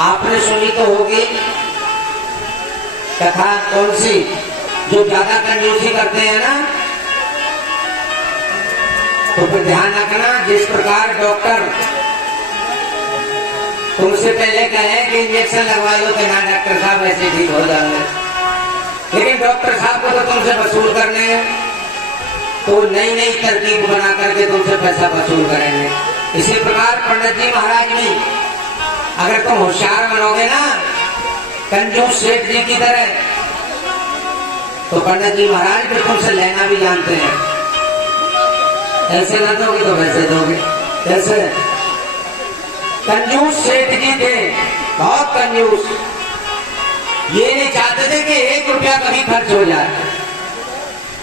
आपने सुनी तो होगी कथा, कौन सी? जो ज्यादा कंजूसी करते हैं ना, तो फिर ध्यान रखना, जिस प्रकार डॉक्टर तुमसे पहले कहे कि इंजेक्शन लगवा लो तो ना डॉक्टर साहब ऐसे ठीक हो जाएंगे, लेकिन डॉक्टर साहब को तो तुमसे वसूल करने हैं, तो नई नई तरकीब बना करके तुमसे पैसा वसूल करेंगे। इसी प्रकार पंडित जी महाराज भी, अगर तुम होशियार बनोगे ना कंजूस सेठ जी की तरह, तो पंडित जी महाराज भी तुमसे लेना भी जानते हैं। ऐसे ना दोगे तो वैसे दोगे। कैसे? कंजूस सेठ जी थे, बहुत कंजूस। ये नहीं चाहते थे कि 1 रुपया कभी खर्च हो जाए,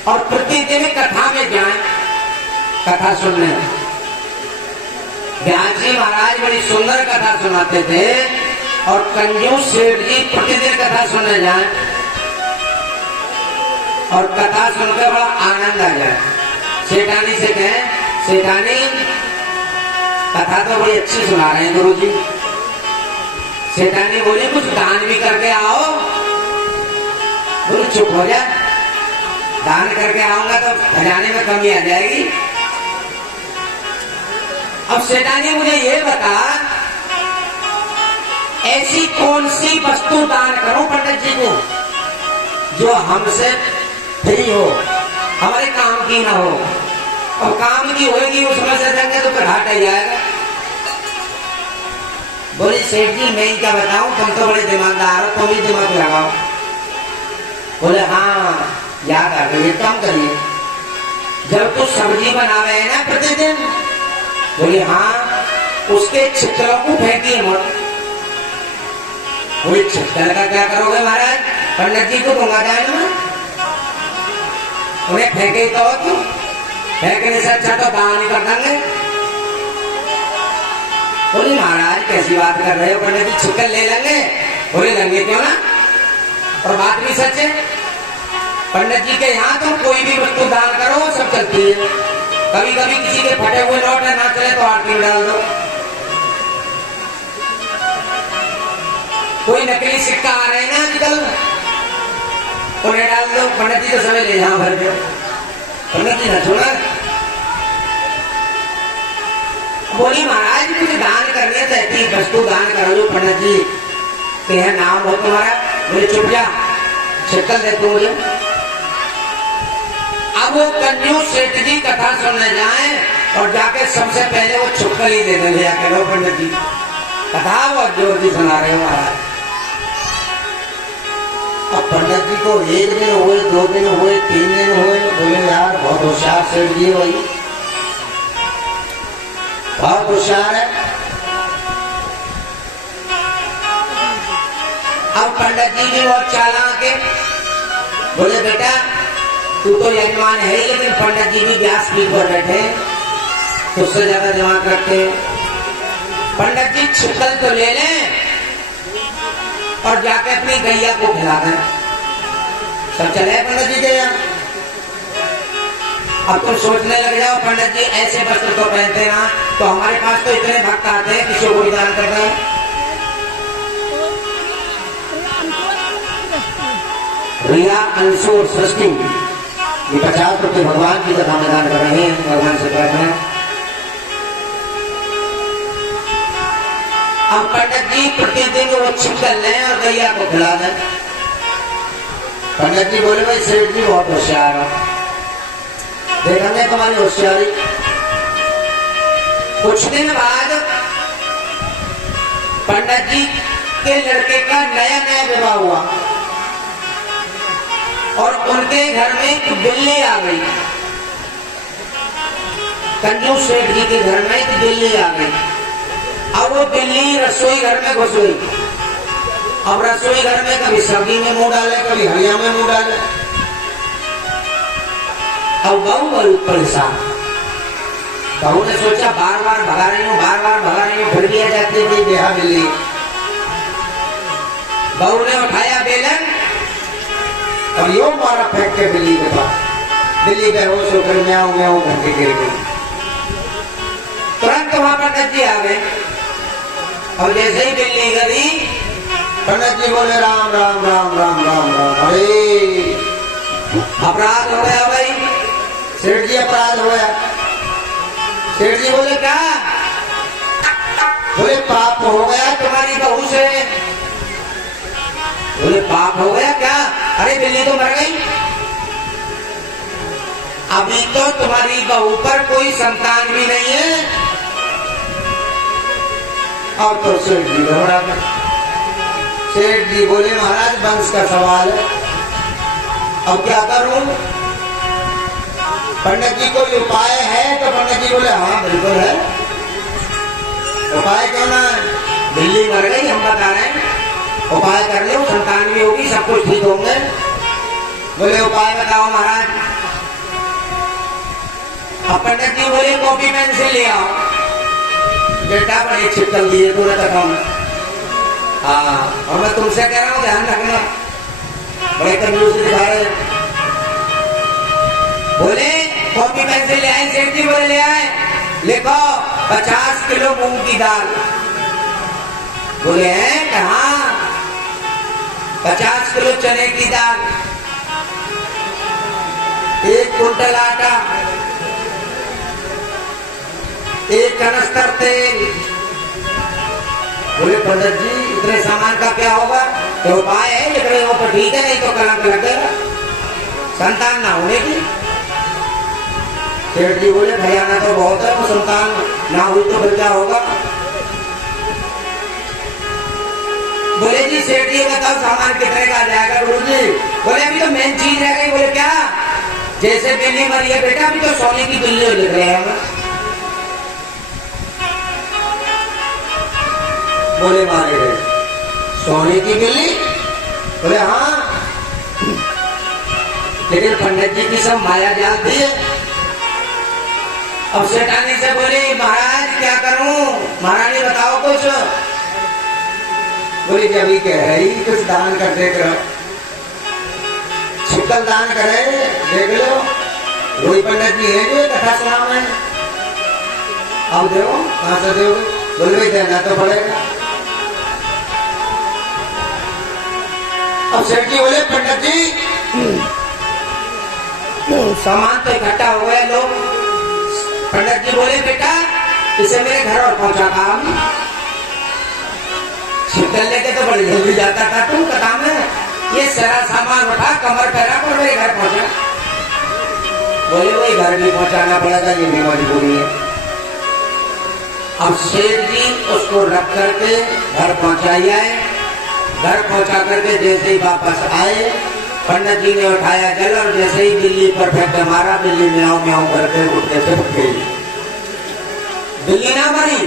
और प्रतिदिन कथा में जाए, कथा सुनने। व्यास जी महाराज बड़ी सुंदर कथा सुनाते थे, और कंजूस सेठ जी प्रतिदिन कथा सुनने जाए, और कथा सुनकर बड़ा आनंद आ जाए। सेठानी से कहें, सेठानी कथा तो बड़ी अच्छी सुना रहे हैं गुरुजी। सेठानी बोली कुछ दान भी करके आओ। बोले चुप हो जा, दान करके आऊंगा तो खजाने में कमी आ जाएगी। अब सेठानी मुझे ये बता, ऐसी कौन सी वस्तु दान करूं पंडित जी को जो हमसे फ्री हो, हमारे काम की ना हो, और काम की होगी उसमें से देंगे तो फिर हट जाएगा। बोले सेठ जी मैं क्या बताऊं, तुम तो बड़े दिमागदार हो, तुम ही दिमाग लगाओ। बोले हाँ याद आ गई, काम करिए। जब तू सब्जी बनावे है ना प्रतिदिन, बोले हाँ, उसके छिलकों को फेंकिए मत। बोले छिलका का क्या करोगे महाराज? पंडित जी को दूंगा जाए ना, उन्हें फेंके तो तुम, फेंकने से अच्छा तो दान ही कर देंगे। बोले महाराज कैसी बात कर रहे हो, पंडित जी छिलका ले लेंगे। बोले लेंगे क्यों ना, और बात भी सच है। पंडित जी के यहाँ तुम कोई भी वस्तु दान करो सब चलती है। कभी कभी किसी के फटे हुए नोट है ना चले तो आरती में डाल दो। कोई नकली सिक्का आ रहे हैं ना आजकल, उन्हें डाल दो। पंडित जी तो समय ले जाओ भर के, पंडित जी ना छोड़ा। बोली महाराज कुछ दान करनी है तो ऐसी वस्तु दान करो जो पंडित जी के है नाम हो तुम्हारा। बोले चुप जा, शिकल दे तू मुझे। अब वो कंजूस सेठ जी कथा सुनने जाए, और जाके सबसे पहले वो छुपकल ही दे देंगे जाके, लो पंडित जी कथा बहुत जोर की सुना रहे हो महाराज। अब पंडित जी को 1 दिन हुए, 2 दिन हुए, 3 दिन हुए। बोले यार बहुत होशियार सेठ जी वही, बहुत होशियार है। अब पंडित जी भी बहुत चालाक है। बोले बेटा तू तो यजमान है, लेकिन पंडित जी भी व्यास पीठ पर बैठे, तुझसे ज्यादा दिमाग रखते। पंडित जी छिकल तो ले लें और जाके अपनी गैया को खिला दें, सब चले पंडित जी के यहाँ। अब तुम सोचने लग जाओ पंडित जी ऐसे वस्त्र तो पहनते ना, तो हमारे पास तो इतने भक्त आते हैं किसी को दान कर रहे हैं। रिया अंशु और सृष्टि ये 50 रुपये भगवान की कथा में दान कर रहे हैं। भगवान से प्रार्थना है। अब पंडित जी प्रतिदिन वो छिकल लें और गैया को खिला दें। पंडित जी बोले भाई सेठ जी बहुत होशियार हो, देखेंगे तुम्हारी होशियारी। कुछ दिन बाद पंडित जी के लड़के का नया नया विवाह हुआ, और उनके घर में एक बिल्ली आ गई। कंजूस सेठ जी के घर में एक बिल्ली आ गई। अब वो बिल्ली रसोई घर में घुस गई। अब रसोई घर में कभी सब्जी में मुंह डाले, कभी हरिया में मुंह डाले। अब बहू बड़ी परेशान। बहू ने सोचा बार बार भगा रही हूँ, बार बार भगा रही हूँ, फिर भी आ जाती थी बेहा बिल्ली। बहू ने उठाया बेलन और यो मारा फेंक के बिल्ली के पास। बिल्ली बेहोश होकर म्याऊं म्याऊं करके गिर गई। तुरंत वहां पंडित जी आ गए, और जैसे ही बिल्ली गिरी पंडित जी बोले राम राम राम राम राम राम। अरे अपराध हो गया भाई। सेठ जी अपराध हो गया। सेठ जी बोले क्या? बोले पाप हो गया तुम्हारी बहू से। बोले पाप हो गया क्या? अरे बिल्ली तो मर गई। अभी तो तुम्हारी बहू पर कोई संतान भी नहीं है। अब तो सेठ जी घबरा गए। सेठ जी बोले महाराज वंश का सवाल है, अब क्या करूं? पंडित जी कोई उपाय है? तो पंडित जी बोले हाँ बिल्कुल है। उपाय क्यों ना है? बिल्ली मर गई, हम बता रहे हैं, उपाय कर लो, संतान भी होगी, सब कुछ ठीक होंगे। बोले उपाय बताओ महाराज। अब पंडित जी बोले कॉपी पेंसिल ले आओ। बेटा बड़े छिटकल दिए पूरे तक हम। हाँ, और मैं तुमसे कह रहा हूँ ध्यान रखना, बड़े कंजूस दिखा रहे। बोले कॉपी पेंसिल ले आए। सेठ जी बोले ले आए। लिखो 50 किलो मूंग की दाल। बोले हैं कहाँ? 50 किलो चने की दाल, 1 कुंटल आटा, 1 कनस्तर तेल। बोले पंडित जी इतने सामान का क्या होगा? तो उपाय है लिख रहे हो तो ठीक है, नहीं तो कलंक लगेगा संतान ना होने की। सेठ जी बोले भयाना तो बहुत है, वो संतान ना हुई तो फिर क्या होगा? बोले जी सेठ जी बताओ सामान कितने का आ जाएगा? गुरु जी बोले अभी तो मेन चीज रह गई। बोले क्या? जैसे बिल्ली मरी है बेटा, अभी तो सोने की बिल्ली लिख रहे हैं हम। बोले मारे गए सोने की बिल्ली? बोले हाँ, लेकिन पंडित जी की सब माया जाल थी। अब सेठानी से बोले महाराज क्या करूं? महारानी बताओ कुछ। बोले कि अभी कह रही कुछ दान कर देख रहो, छिटकल दान करे देख लो। वही पंडित जी है जो कथा सुना में। अब दो कहाँ से दो? बोले भाई देना तो पड़ेगा। अब सेठ जी बोले पंडित जी सामान तो इकट्ठा हो गया लोग। पंडित जी बोले बेटा इसे मेरे घर और पहुंचा काम। छिटकल लेके तो बड़ी जल्दी जाता था तू कथा में, ये सारा सामान उठा कमर पे रख और मेरे घर पहुंचा। बोले वही घर भी पहुंचाना पड़ेगा, ये भी मजबूरी है। अब शेर जी उसको रख करके घर पहुंचाई आए। घर पहुंचा करके जैसे ही वापस आए, पंडित जी ने उठाया जल और जैसे ही बिल्ली पर फेंक मारा, बिल्ली म्याऊं म्याऊं करके उठते से उठ गई। बिल्ली ना मरी।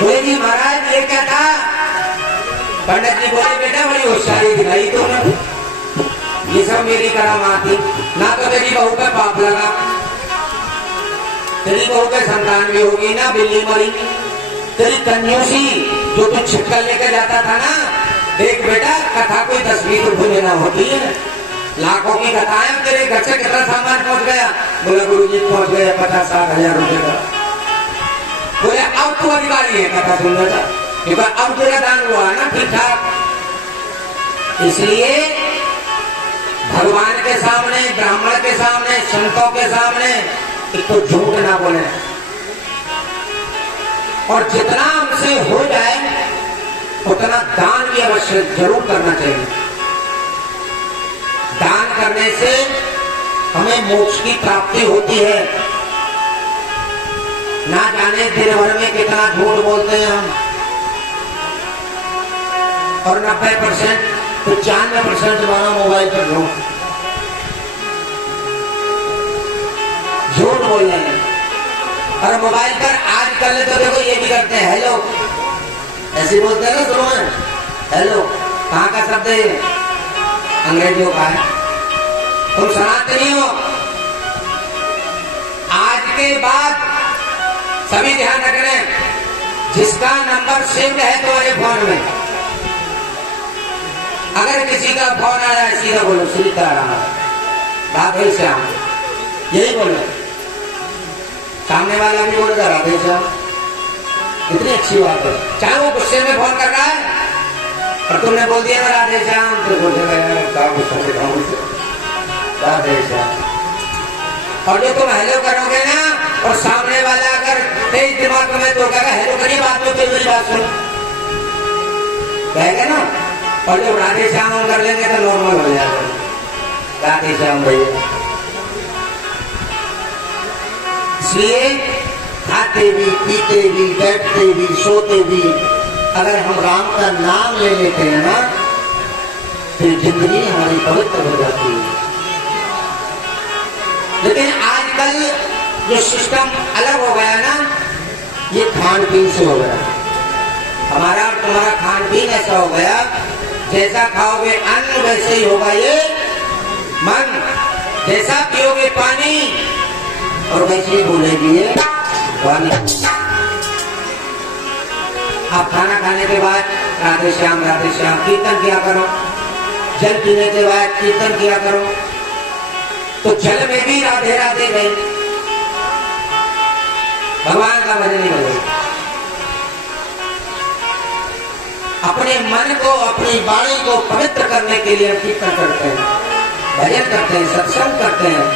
बोले जी महाराज ये क्या था? पंडित जी बोले बेटा बड़ी होशियारी दिखाई तूने, ये सब मेरी करामात थी। ना तो तेरी बहू पे पाप लगा, तेरी बहू पे संतान भी होगी, ना बिल्ली मरी। तेरी कंजूसी जो तू छिटकल लेकर जाता था ना, देख बेटा कथा कोई 10-20 रुपये लेना होती है, लाखों की कथाएं। तेरे घर से कितना सामान पहुंच गया? बोला गुरु जी पहुंच गया 50-60 हजार रुपए का। बोले अब तो अधिकारी है कथा सुनने का, क्योंकि अब तेरा दान हुआ है ना ठीक ठाक। इसलिए भगवान के सामने, ब्राह्मण के सामने, संतों के सामने एक तो झूठ ना बोले, और जितना हमसे हो जाए उतना दान भी अवश्य जरूर करना चाहिए। दान करने से हमें मोक्ष की प्राप्ति होती है। ना जाने दिन भर में कितना झूठ बोलते हैं हम, और 90% 95% हमारा मोबाइल पर झूठ बोल रहे हैं। और मोबाइल पर आजकल तो देखो ये भी करते हैं, हेलो ऐसे बोलते हैं ना शुरू में, हेलो कहाँ का शब्द है? अंग्रेजियों का है। तुम सनातनी हो, आज के बाद सभी ध्यान रखें, जिसका नंबर सेव है तुम्हारे फोन में, अगर किसी का फोन आ जाए सीधा बोलो सीताराम राधे श्याम, यही बोलो। सामने वाला भी बोलेगा राधे श्याम। कितनी अच्छी बात है। चाहे वो गुस्से में फोन कर रहा है और तुमने बोल दिया ना राधे श्याम, तो बोलेगा यार क्या गुस्सा दिखाऊं उसे, राधे श्याम। और जो तुम हेलो करोगे ना और सामने वाला अगर तेज दिमाग में तो कहेगा हेलो करिए, बात में फिर मेरी बात सुनो कहेगा ना। और जब राधे श्याम हम कर लेंगे तो नॉर्मल हो जाएगा, राधे श्याम भैया। इसलिए खाते भी, पीते भी, बैठते भी, सोते भी अगर हम राम का नाम ले लेते हैं ना, फिर जिंदगी हमारी पवित्र हो जाती है। लेकिन आजकल जो सिस्टम अलग हो गया ना, ये खान पीन से हो गया। हमारा और तुम्हारा खान पीन ऐसा हो गया, जैसा खाओगे अन्न वैसे ही होगा ये मन, जैसा पियोगे पानी और वैसे ही बोलेगी ये वाणी। आप खाना खाने के बाद राधे श्याम कीर्तन किया करो, जल पीने के बाद कीर्तन किया करो, तो जल में भी राधे राधे गए, भगवान का भजन नहीं बजेगा। अपने मन को, अपनी वाणी को पवित्र करने के लिए कीर्तन करते हैं, भजन करते हैं, सत्संग करते हैं।